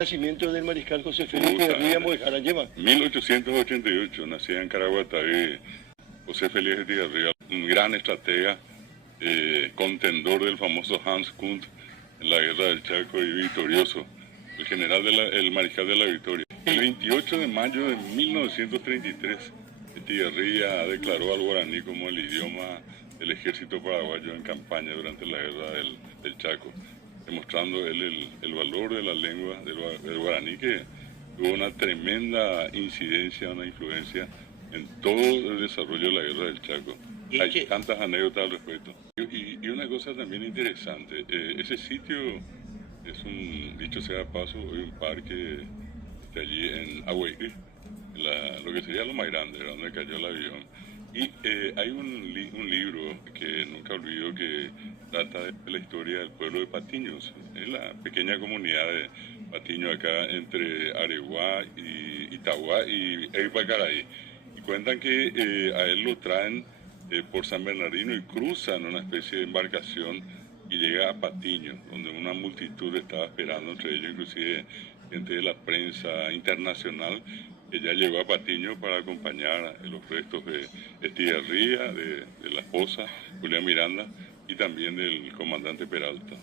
Nacimiento del mariscal José Félix Echeverría Moejara Yema. 1888, nacía en Caraguatay, José Félix Echeverría, un gran estratega, contendor del famoso Hans Kunt en la guerra del Chaco y victorioso, el general el mariscal de la Victoria. El 28 de mayo de 1933, Echeverría declaró al guaraní como el idioma del ejército paraguayo en campaña durante la guerra del Chaco, demostrando él el valor de la lengua del guaraní, que tuvo una tremenda incidencia, una influencia en todo el desarrollo de la guerra del Chaco. Hay tantas anécdotas al respecto. Y una cosa también interesante, ese sitio es dicho sea de paso, hay un parque está allí en Agüey, lo que sería lo más grande, donde cayó el avión. Y hay un libro que nunca olvido, que trata de la historia del pueblo de Patiños, es la pequeña comunidad de Patiño acá entre Areguá y Itaguá y Eipacaray. Y cuentan que a él lo traen por San Bernardino y cruzan una especie de embarcación y llega a Patiño, donde una multitud estaba esperando, entre ellos inclusive gente de la prensa internacional, que ya llegó a Patiño para acompañar los restos de Echeverría, de la esposa Julia Miranda y también del comandante Peralta.